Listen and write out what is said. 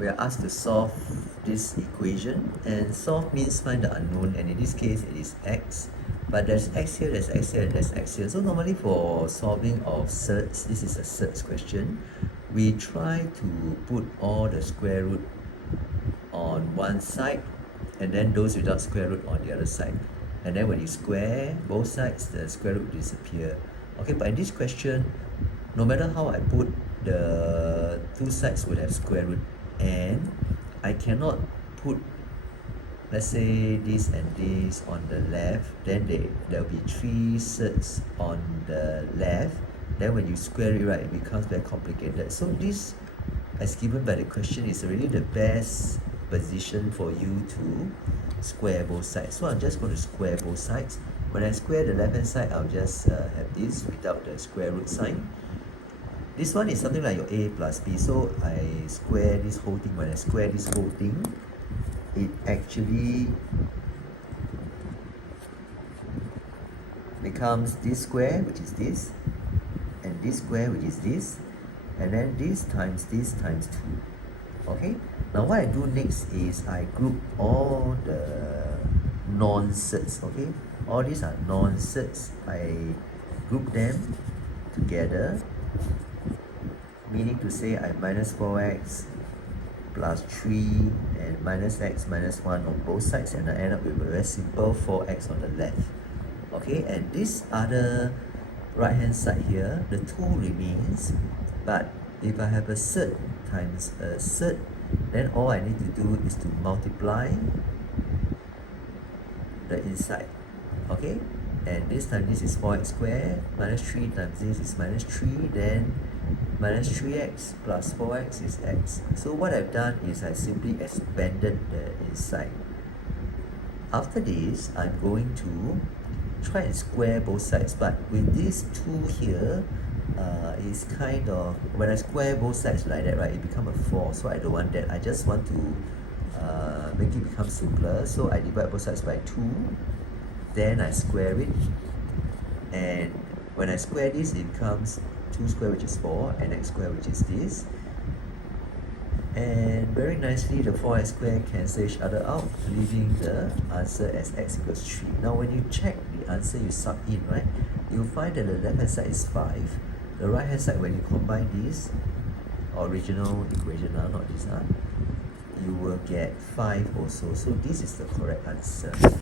we are asked to solve this equation, and solve means find the unknown, and in this case it is x, but there's x here, there's x here, and there's x here. So normally for solving of surds, this is a surds question, we try to put all the square root on one side and then those without square root on the other side, and then when you square both sides, the square root disappear. Okay, but in this question, no matter how I put, the two sides would have square root, and I cannot put, let's say, this and this on the left, then there will be three surds on the left. Then when you square it, right, it becomes very complicated. So this, as given by the question, is really the best position for you to square both sides. So I'm just going to square both sides. When I square the left hand side, I'll just have this without the square root sign. This one is something like your a plus b. So I square this whole thing. When I square this whole thing, it actually becomes this square, which is this, and this square, which is this, and then this times 2. Okay, now what I do next is I group all the non-surds. Okay, all these are non-surds. I group them together, meaning to say I minus 4x plus 3 and minus x minus 1 on both sides, and I end up with a very simple 4x on the left. Okay, and this other right hand side here, the 2 remains, but if I have a surd times a surd, then all I need to do is to multiply the inside. Okay, and this time this is 4x squared, minus 3 times this is minus 3, then minus 3x plus 4x is x. So what I've done is I simply expanded the inside. After this, I'm going to try and square both sides, but with these 2 here, it's kind of, when I square both sides like that, right, it becomes a 4, so I don't want that. I just want to make it become simpler, so I divide both sides by 2, then I square it, and when I square this, it becomes 2 square, which is 4, and x square, which is this, and very nicely the 4x square cancel each other out, leaving the answer as x equals 3. Now when you check the answer you sub in, right, you'll find that the left hand side is 5, the right hand side, when you combine this original equation, not this, you will get 5 also. So this is the correct answer.